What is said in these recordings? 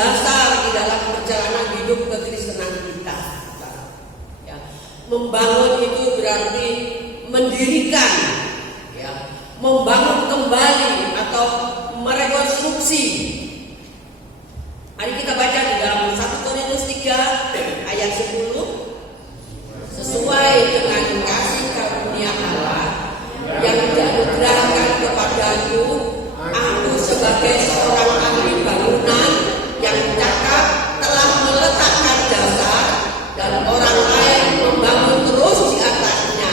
dasar di dalam perjalanan hidup kekristenan kita. Ya. Membangun itu berarti mendirikan, ya, membangun kembali atau merekonstruksi. Mari kita baca di dalam 1 Korintus 3 ayat 10. Sesuai dengan kasih karunia Allah yang dianugerahkan kepadaku, aku sebagai seorang ahli bangunan yang cakap telah meletakkan dasar dan orang lain membangun terus di atasnya.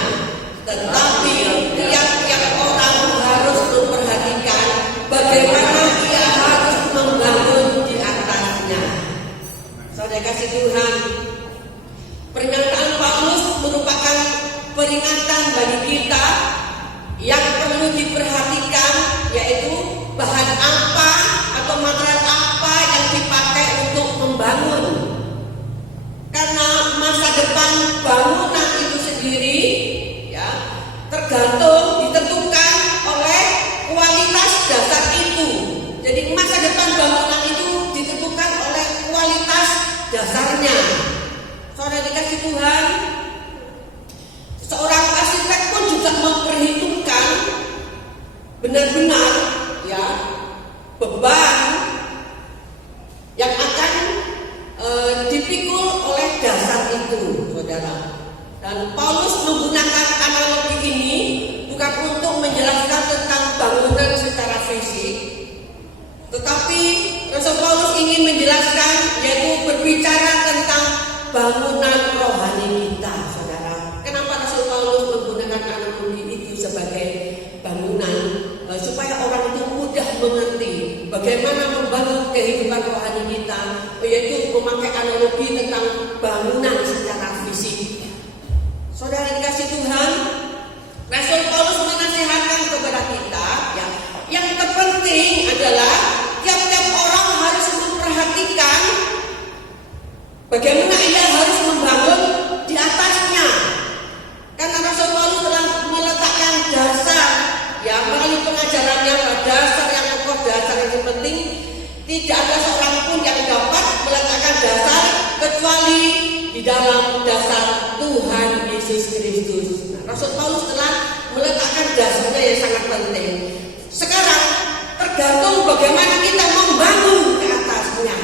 Tetapi tiap-tiap orang harus memperhatikan bagaimana ia harus membangun di atasnya. Saudara kasih Tuhan, pernyataan Paulus merupakan peringatan bagi kita yang perlu diperhatikan, yaitu bahan apa atau material apa yang dipakai untuk membangun. Karena masa depan bangunan itu sendiri, ya, tergantung ditentukan oleh kualitas dasar itu. Jadi masa depan bangunan itu ditentukan oleh kualitas dasarnya. Saudara dikasih Tuhan, seorang arsitek pun juga memperhitungkan benar-benar, ya, beban yang akan dipikul oleh dasar itu, saudara. Dan Paulus menggunakan analogi ini bukan untuk menjelaskan tentang bangunan secara fisik, tetapi Rasul Paulus ingin menjelaskan, yaitu berbicara tentang bangunan rohani kita, saudara. Kenapa Rasul Paulus menggunakan analogi itu sebagai bangunan? Supaya orang itu mudah mengerti bagaimana membangun kehidupan rohani kita, yaitu memakai analogi tentang bangunan secara fisik. Saudara dikasih Tuhan, Rasul Paulus menasihatkan kepada kita, ya, yang terpenting adalah tiap-tiap orang harus memperhatikan bagaimana ia harus membangun di atasnya. Karena Rasul Paulus telah meletakkan dasar, ya, melalui pengajarannya, dasar yang kokoh, dasar yang penting. Tidak ada seorang pun yang dapat meletakkan dasar kecuali di dalam dasar Tuhan Yesus Kristus. Nah, Rasul Paulus telah meletakkan dasarnya yang sangat penting. Sekarang tergantung bagaimana kita membangun ke atasnya.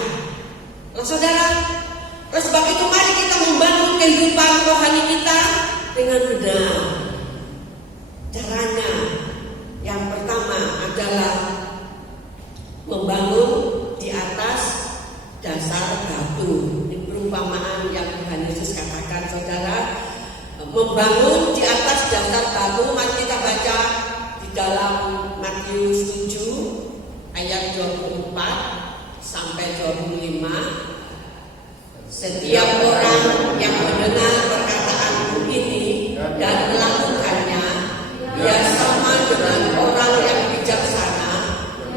Nah, saudara, oleh sebab itu mari kita membangun kehidupan rohani kita dengan benar. Caranya yang pertama adalah membangun di atas dasar batu. Ini perumpamaan yang Tuhan Yesus katakan, saudara. Membangun di atas dasar batu. Mari kita baca di dalam Matius 7 ayat 24 sampai 25. Setiap orang yang mendengar perkataanku ini dan melakukannya, ia sama dengan orang yang bijaksana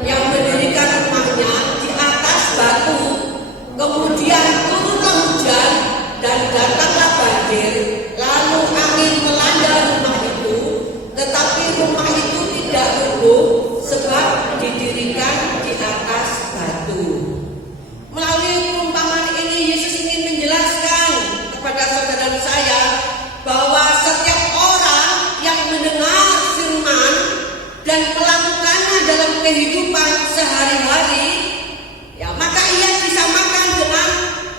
yang mendirikan rumahnya di atas batu. Kemudian turunlah hujan dan datanglah banjir, lalu angin melanda rumah itu, tetapi rumah itu tidak runtuh sebab didirikan di atas batu. Melalui perumpamaan ini Yesus ingin menjelaskan kepada saudara saya bahwa setiap orang yang mendengar firman dan melakukannya dalam kehidupan sehari-hari, ya, maka ia disamakan dengan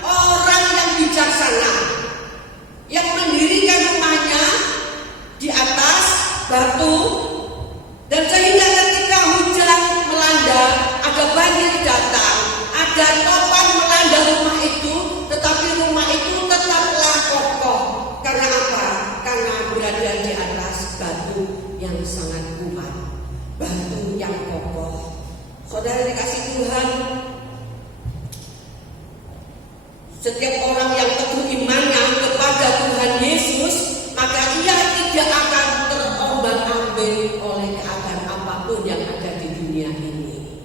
orang yang bijaksana yang mendirikan rumahnya di atas batu, dan sehingga ketika hujan melanda, ada banjir datang, ada topan melanda rumah itu, tetapi rumah itu tetaplah kokoh. Karena apa? Karena berada di atas batu yang sangat kuat, batu yang kokoh. Saudara dikasih Tuhan, setiap orang yang teguh imannya kepada Tuhan Yesus, maka ia tidak akan terombang-ambing oleh keadaan apapun yang ada di dunia ini.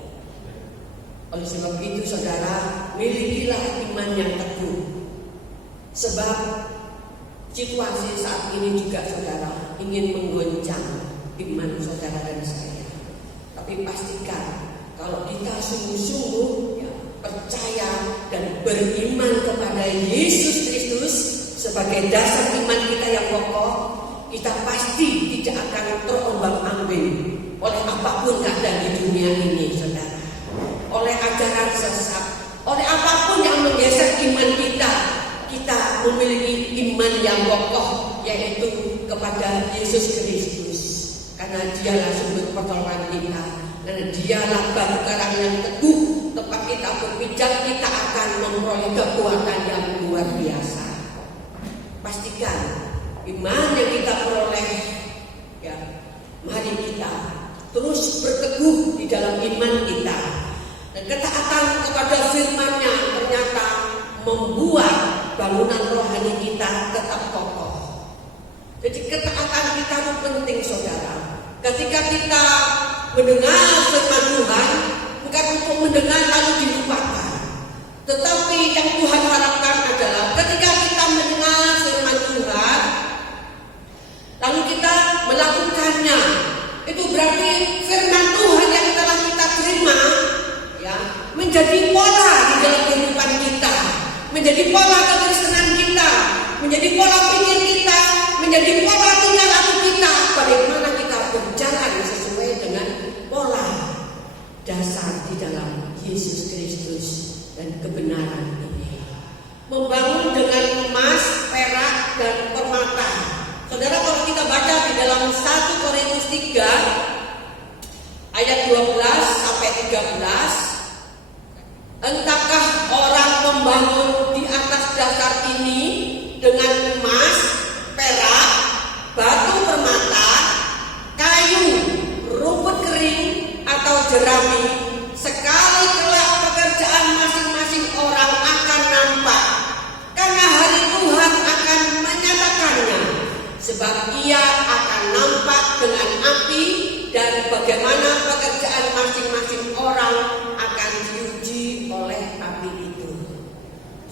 Oleh sebab itu, saudara, milikilah iman yang teguh. Sebab situasi saat ini juga, saudara, ingin menggoncang iman saudara dan saya. Tapi pastikan kalau kita sungguh-sungguh, ya, percaya beriman kepada Yesus Kristus sebagai dasar iman kita yang kokoh, kita pasti tidak akan terombang-ambing oleh apapun keadaan di dunia ini, saudara. Oleh ajaran sesat, oleh apapun yang menggeser iman kita, kita memiliki iman yang kokoh, yaitu kepada Yesus Kristus. Karena dialah sumber pertolongan kita, karena dialah batu karang yang teguh. Tempat kita berpijak, kita akan memperoleh kekuatan yang luar biasa. Pastikan iman yang kita peroleh, ya, mari kita terus berteguh di dalam iman kita. Dan ketaatan kepada firman-Nya ternyata membuat bangunan rohani kita tetap kokoh. Jadi ketaatan kita itu penting, saudara. Ketika kita mendengar firman Tuhan, bukan untuk mendengar lalu dilupakan. Tetapi yang Tuhan harapkan adalah ketika kita mendengar firman Tuhan, lalu kita melakukannya. Itu berarti firman Tuhan yang telah kita terima, ya, menjadi pola di dalam kehidupan kita, menjadi pola kekristenan kita, menjadi pola pikir kita, menjadi pola tingkah laku kita. Bagaimana kita berjalan sesuai dengan pola dasar di dalam Yesus Kristus dan kebenaran ini. Membangun dengan emas, perak, dan permata. Saudara, kalau kita baca di dalam 1 Korintus 3 ayat 12 sampai 13, entahkah orang membangun di atas dasar ini dengan emas, perak, batu permata, kayu, rumput kering, atau jerami, sekali kelak pekerjaan masing-masing orang akan nampak, karena hari Tuhan akan menyatakannya, sebab ia akan nampak dengan api, dan bagaimana pekerjaan masing-masing orang akan diuji oleh api itu.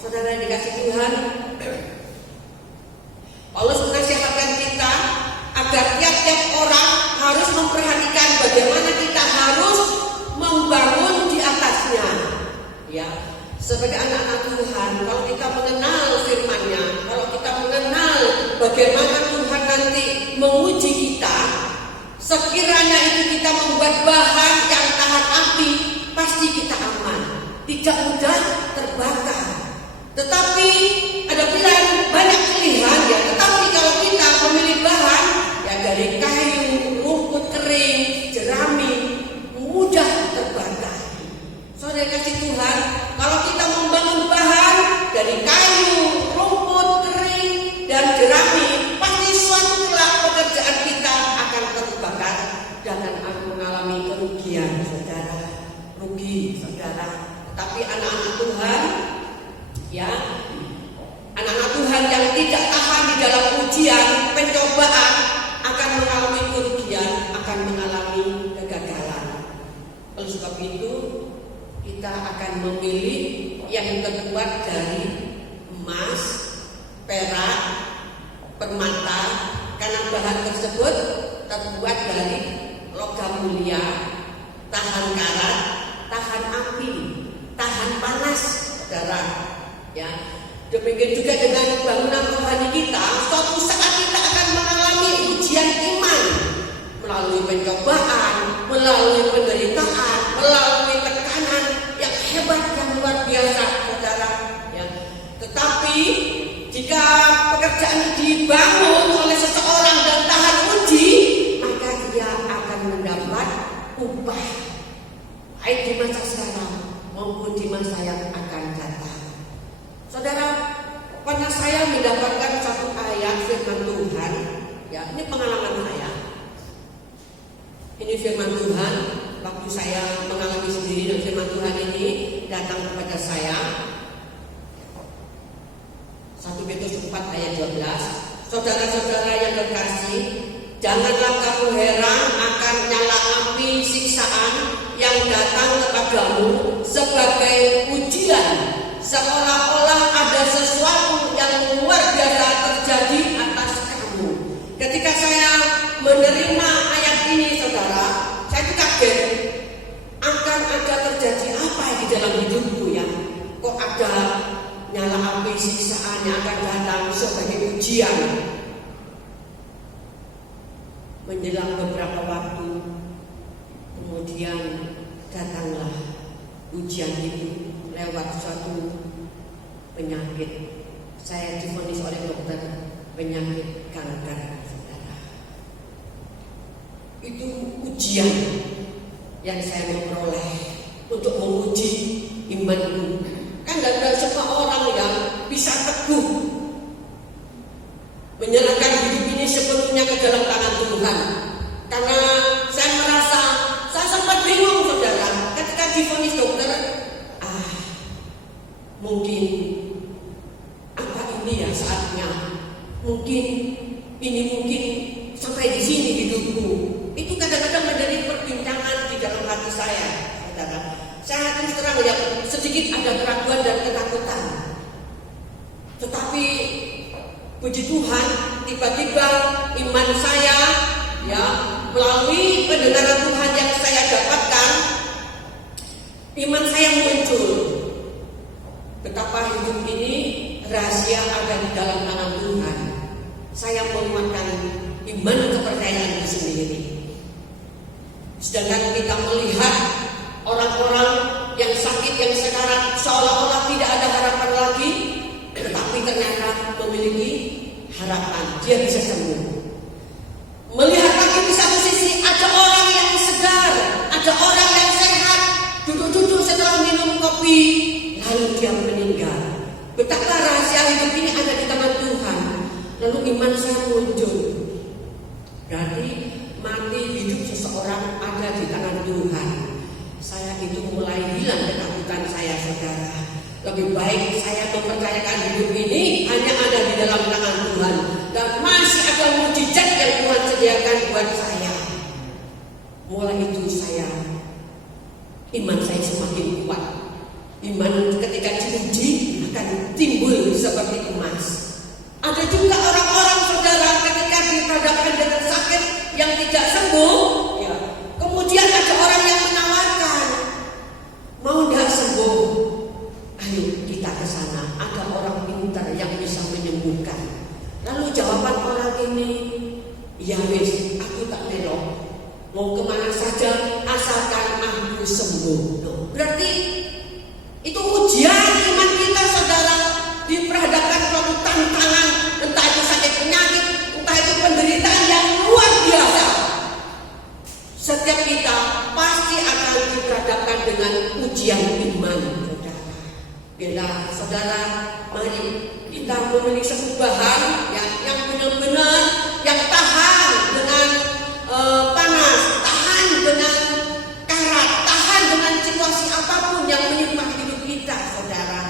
Saudara dikasih Tuhan, Paulus menasihatkan kita agar tiap-tiap orang harus memperhatikan bagaimana kita harus membangun di atasnya. Ya, sebagai anak-anak Tuhan, kalau kita mengenal firman-Nya, kalau kita mengenal bagaimana Tuhan nanti menguji kita, sekiranya itu kita membuat bahan yang tahan api, pasti kita aman, tidak mudah terbakar. Tetapi ada pilihan, banyak pilihan, ya. Tetapi kalau kita memilih bahan ya dari kayu, rumput kering, jerami, mudah terbakar. Saudara kasih Tuhan, kalau kita membangun bahan dari kayu, rumput kering, dan jerami, pasti suatu kelak pekerjaan kita akan terbakar dan akan mengalami kerugian, saudara. Rugi, saudara. Tapi anak-anak Tuhan, ya, anak-anak Tuhan yang tidak tahan di dalam ujian, pencobaan, akan mengalami kerugian, akan mengalami kegagalan. Oleh sebab itu, kita akan memilih yang terbuat dari emas, perak, permata, karena bahan tersebut terbuat dari logam mulia, tahan karat, tahan api, tahan panas, saudara. Ya, demikian juga dengan bangunan rohani kita. Suatu saat kita akan mengalami ujian iman melalui pencobaan, melalui penderitaan, melalui tekanan yang hebat, yang luar biasa, saudara. Ya, tetapi jika pekerjaan dibangun oleh seseorang dan tahan uji, maka ia akan mendapat upah, baik di masa sekarang maupun di masa yang akan datang. Saudara, pernah saya mendapatkan satu ayat firman Tuhan, ya, ini pengalaman saya. Ini firman Tuhan, waktu saya mengalami sendiri, dan firman Tuhan ini datang kepada saya. 1 Petrus 4 ayat 12. Saudara-saudara yang kekasih, janganlah kamu heran akan nyala api siksaan yang datang kepadamu sebagai ujian, seolah-olah ada sesuatu yang luar biasa terjadi atas kamu. Ketika saya menerima ayat ini, saudara, saya kaget. Akan ada terjadi apa di dalam hidupku, ya? Kok ada ada nyala api siksaan yang akan datang sebagai ujian. Menjelang beberapa waktu kemudian datanglah ujian itu lewat suatu penyakit. Saya divonis oleh dokter penyakit kanker, saudara. Itu ujian yang saya memperoleh untuk menguji imanku. Kan tidak ada semua orang yang bisa teguh menyerahkan hidup ini sepenuhnya ke dalam tangan Tuhan. Karena saya merasa saya sempat bingung, saudara, ketika divonis dokter, mungkin apa ini ya saatnya? Mungkin sampai di sini hidupku. Itu kadang-kadang menjadi perbincangan di dalam hati saya, saudara. Saya terus terang ya, sedikit ada keraguan dan ketakutan. Tetapi puji Tuhan, tiba-tiba iman saya ya melalui pendengaran Tuhan yang saya dapatkan, iman saya muncul. Betapa hidup ini rahasia ada di dalam tangan Tuhan. Saya menguatkan iman kepercayaan sendiri. Sedangkan kita melihat orang-orang yang sakit yang sekarang seolah-olah tidak ada harapan lagi, tetapi ternyata memiliki harapan, dia bisa sembuh. Melihat lagi di satu sisi ada orang yang segar, ada orang yang sehat, duduk-duduk setelah minum kopi, lalu dia meninggal. Betapa rahasia hidup ini ada di tangan Tuhan. Lalu iman saya muncul. Berarti mati hidup seseorang ada di tangan Tuhan. Saya itu mulai hilang ketakutan saya, saudara. Lebih baik saya mempercayakan hidup ini hanya ada di dalam tangan Tuhan. Dan masih ada mukjizat yang Tuhan sediakan buat saya. Mulai itu iman saya semakin kuat. Iman ketika diuji akan timbul seperti emas. Ada juga orang-orang, saudara, ketika dihadapkan dengan sakit yang tidak sembuh, ya, kemudian ada orang yang menawarkan, mau tidak sembuh? Ayo kita ke sana. Ada orang pintar yang bisa menyembuhkan. Lalu jawaban orang ini, ya wis, aku tak belok. Mau kemana saja asalkan aku sembuh. Berarti itu ujian iman kita, saudara, diperhadapkan suatu tantangan, entah itu sakit penyakit, entah itu penderitaan yang luar biasa. Setiap kita pasti akan diperhadapkan dengan ujian iman, saudara. Bila saudara, mari kita memiliki satu bahan yang benar-benar yang tahan dengan panas, tahan dengan karat, tahan dengan situasi apapun yang menimpa hidup kita, saudara.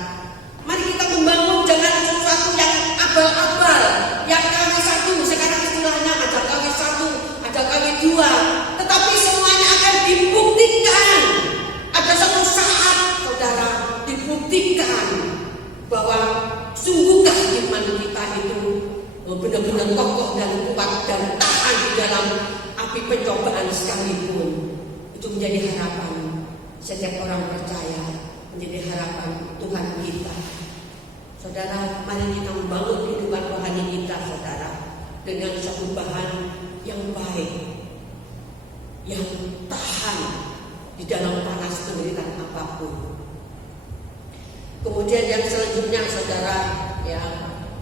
Mari kita membangun jangan sesuatu yang abal-abal, yang KW1, sekarang istilahnya ada KW1, ada KW2, tetapi semuanya akan dibuktikan. Ada satu saat, saudara, dibuktikan bahwa sungguhkah iman kita itu benar-benar kokoh dan kuat dan tahan di dalam api pencobaan sekalipun. Itu menjadi harapan setiap orang percaya, menjadi harapan Tuhan kita. Saudara, mari kita membangun kehidupan rohani kita, saudara, dengan satu bahan yang baik, yang tahan di dalam panas penderitaan apapun. Kemudian yang selanjutnya, saudara, ya,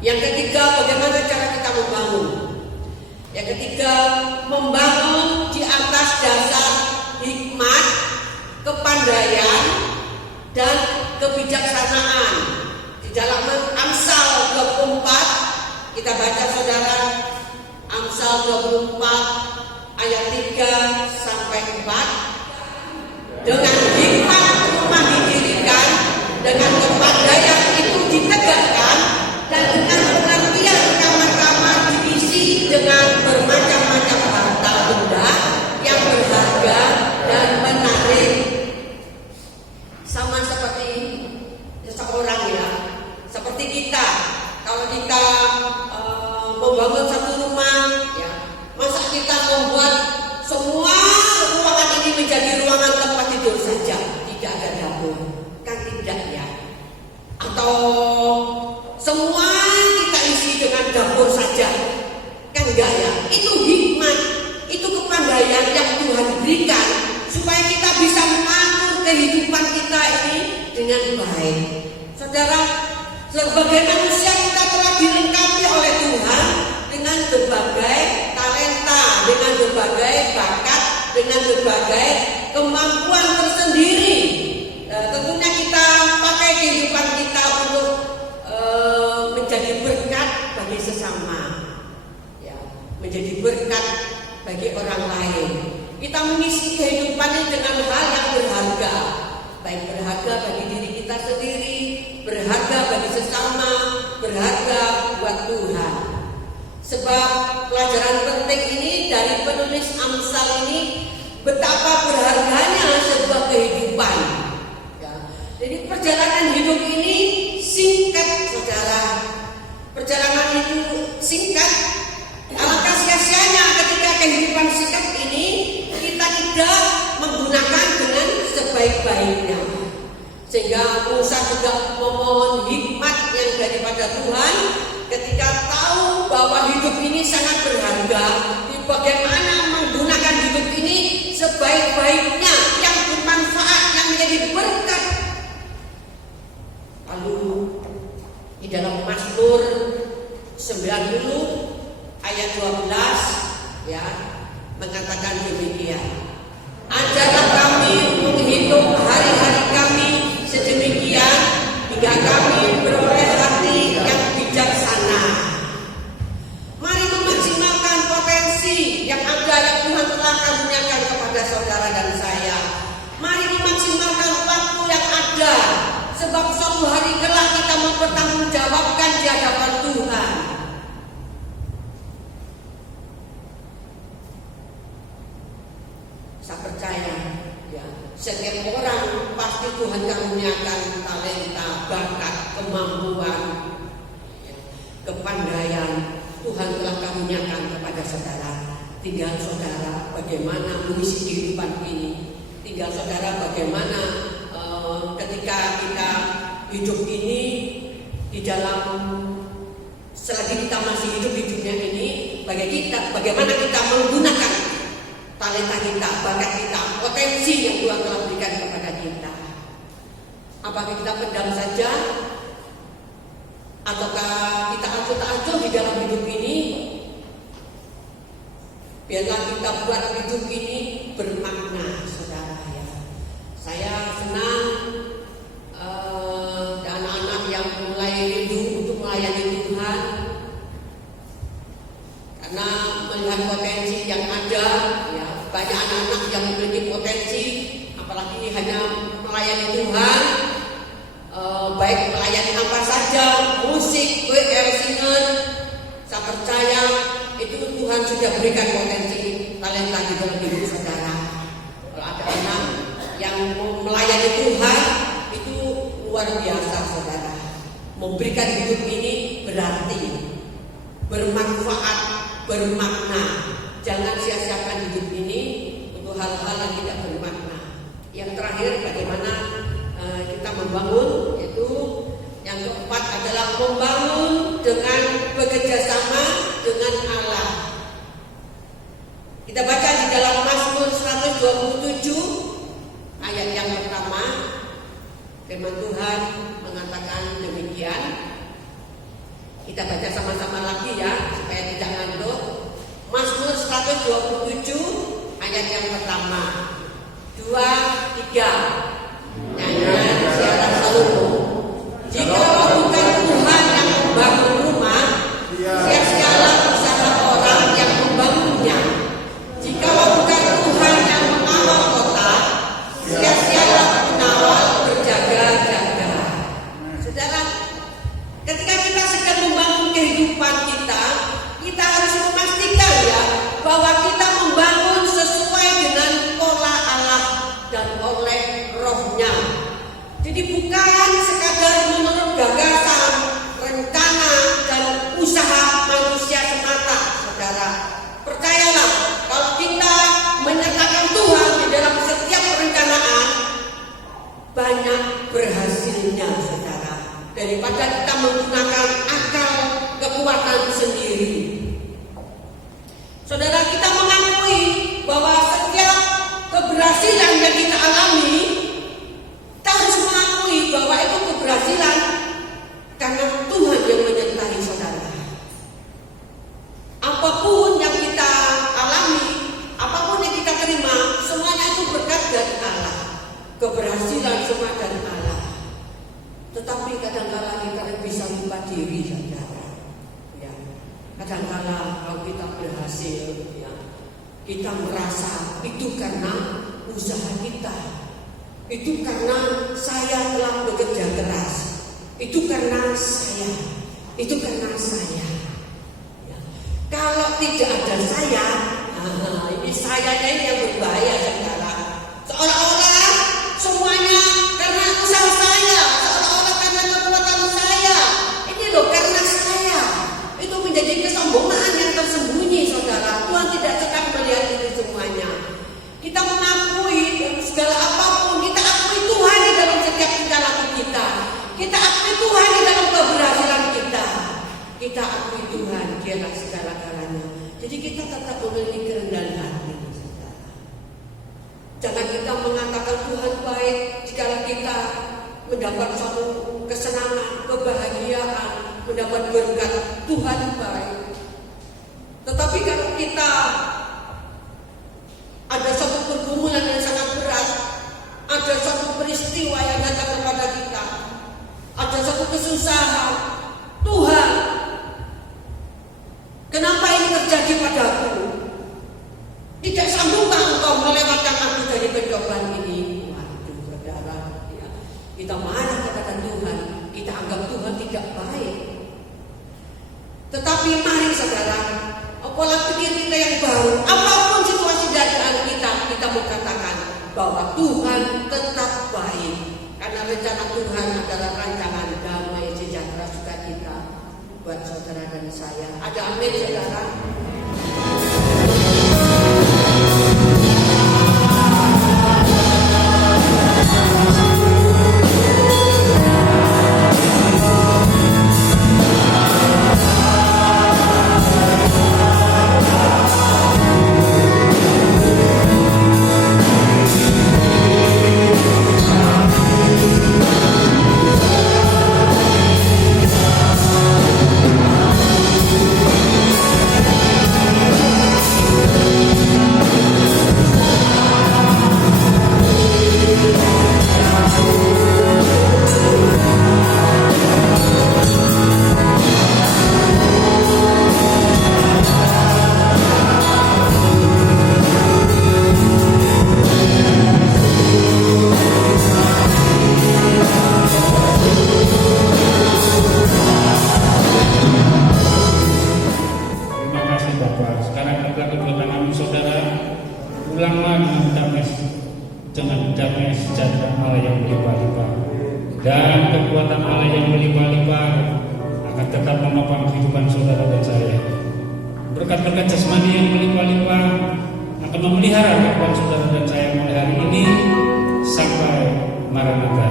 yang ketiga, bagaimana cara kita membangun? Yang ketiga, membangun di atas dasar hikmat, kepandaian, dan kebijaksanaan. Di dalam Amsal 24 kita baca, saudara, Amsal 24 ayat 3 sampai 4. Dengan hikmat rumah didirikan, dengan kepandaian itu ditegakkan, dan dengan pengertian kamar-kamar diisi dengan bermacam-macam harta benda yang berharga dan menarik. Sama seperti seseorang, ya, seperti kita. Kalau kita membangun satu rumah, ya, masa kita membuat semua ruangan ini menjadi ruangan tempat tidur saja? atau semua kita isi dengan dapur saja? Kan enggak ya? Itu hikmat, itu kepandaian yang Tuhan berikan supaya kita bisa mengatur kehidupan kita ini dengan baik. Saudara, sebagai manusia kita telah dilengkapi oleh Tuhan dengan berbagai talenta, dengan berbagai bakat, dengan berbagai kemampuan tersendiri. Tentunya kita pakai kehidupan kita untuk menjadi berkat bagi sesama, ya, menjadi berkat bagi orang lain. Kita mengisi kehidupan ini dengan hal yang berharga, baik berharga bagi diri kita sendiri, berharga bagi sesama, berharga buat Tuhan. Sebab pelajaran penting ini dari penulis Amsal ini, betapa berharganya sebuah kehidupan. Ya. Jadi perjalanan hidup ini singkat, saudara. Perjalanan itu singkat. Alangkah sia-sianya ketika kehidupan singkat ini kita tidak menggunakan dengan sebaik-baiknya. Sehingga Musa juga memohon hikmat yang daripada Tuhan ketika tahu bahwa hidup ini sangat berharga, bagaimana menggunakan hidup ini sebaik-baiknya, yang bermanfaat, yang menjadi berkat. Lalu di dalam Mazmur 90 ayat 12 ya mengatakan demikian. Ajarlah kami menghitung hari-hari kami sedemikian hingga kami beroleh hati yang bijaksana. Mari memaksimalkan potensi yang ada yang Tuhan telah karuniakan kepada saudara dan saya. Mari memaksimalkan waktu yang ada, sebab suatu hari kelak kita mempertanggungjawabkan di hadapan Tuhan. Saya percaya ya, setiap orang pasti Tuhan karuniakan talenta, bakat, kemampuan, ya, kepandaian. Tuhan telah karuniakan kepada saudara. Tinggal saudara bagaimana mengisi kehidupan ini. Tinggal saudara bagaimana ketika kita hidup ini di dalam, selagi kita masih hidup di dunia ini, bagaimana kita menggunakan talenta kita, bakat kita, potensi yang Tuhan telah berikan kepada kita. Apakah kita pendam saja, ataukah kita acuh-acuh di dalam hidup ini? Biarlah kita buat hidup ini bermakna, saudara ya. Saya senang anak-anak yang mulai rindu untuk melayani Tuhan, karena melihat potensi yang ada. Ya, banyak anak-anak yang memiliki potensi, apalagi hanya melayani Tuhan, baik melayani apa saja, musik, WR, singer. Saya percaya itu Tuhan sudah berikan potensi talenta di dalam hidup saudara. Kalau ada anak yang melayani Tuhan, itu luar biasa saudara. Memberikan hidup ini berarti, bermanfaat, bermakna. Jangan sia-siakan hidup ini untuk hal-hal yang tidak bermakna. Yang terakhir, bagaimana kita membangun, yaitu yang keempat adalah membangun dengan bekerja sama dengan Allah. Kita baca di dalam Mazmur 127 ayat yang pertama, firman Tuhan mengatakan demikian. Kita baca sama-sama lagi ya, supaya tidak ngantuk. Mazmur 127 ayat yang pertama, 2, 3. Nyanyian Ziarah Salomo. Jika bukan Tuhan yang membangun rumah, sia-sialah usaha orang yang membangunnya. Jika bukan Tuhan yang mengawal kota, sia-sialah pengawal berjaga-jaga. Saudara, ketika kita sedang membangun kehidupan kita, kita harus memastikan ya bahwa kita membangun sesuai dengan pola Allah dan oleh Roh daripada kita menggunakan akal kekuatan sendiri. Saudara, kita mengakui bahwa setiap keberhasilan yang kita alami, kita harus mengakui bahwa itu keberhasilan karena Tuhan yang menyertai saudara. Apapun yang kita alami, apapun yang kita terima, semuanya itu berkat dari Allah. Keberhasilan semua dari Allah. Tetapi kadang-kala kita bisa lupa diri, saudara. Ya. Kadang-kala kalau kita berhasil, ya, kita merasa itu karena usaha kita. Itu karena saya telah bekerja keras. Itu karena saya. Itu karena saya. Ya. Kalau tidak ada saya, ini sayanya ini yang berbahaya, saudara. Seolah-olah semuanya karena usaha saya, seolah-olah karena kekuatan saya. Ini loh karena saya. Itu menjadi kesombongan yang tersembunyi, saudara. Tuhan tidak sedang melihat itu semuanya. Kita mengakui segala apapun, kita akui Tuhan di dalam setiap tingkah laku kita. Kita akui Tuhan di dalam keberhasilan kita. Kita akui Tuhan, Dialah segala-galanya. Jadi kita tetap memiliki kerendahan hati, saudara. Jangan kita mengatakan Tuhan baik jika kita mendapat suatu kesenangan, kebahagiaan, mendapat berkat. Tuhan baik. Tetapi kalau kita ada satu pergumulan yang sangat berat, ada satu peristiwa yang datang kepada kita, ada satu kesusahan, Tuhan, kenapa ini terjadi padaku? Tidak sanggupkah Engkau melewatkan aku dari pencobaan ini? Waduh, saudara, ya. Kita marah kepada Tuhan, kita anggap Tuhan tidak baik. Tetapi mari, saudara, pola pikir kita yang baru, apapun situasi keadaan kita mau katakan bahwa Tuhan tetap baik. Karena rencana Tuhan adalah rancangan damai, sejahtera, sukacita buat saudara dan saya. Ada amin, saudara? Dengan damai sejahtera Allah yang berlimpah-limpah dan kekuatan Allah yang berlimpah-limpah akan tetap menopang kehidupan saudara dan saya. Berkat-berkat jasmani yang berlimpah-limpah akan memelihara kehidupan saudara dan saya mulai hari ini sampai Maranatha.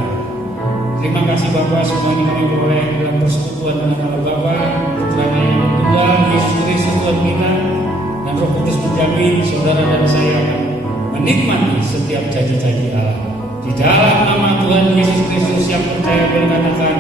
Terima kasih Bapak, semua ini kami boleh dalam persekutuan dengan Allah Bapa, Putranya yang Tunggal, Yesus Kristus Tuhan kita, dan Roh Kudus menjamin saudara dan saya akan menikmati setiap janji-janji Allah. Di dalam nama Tuhan Yesus Kristus yang percaya boleh katakan,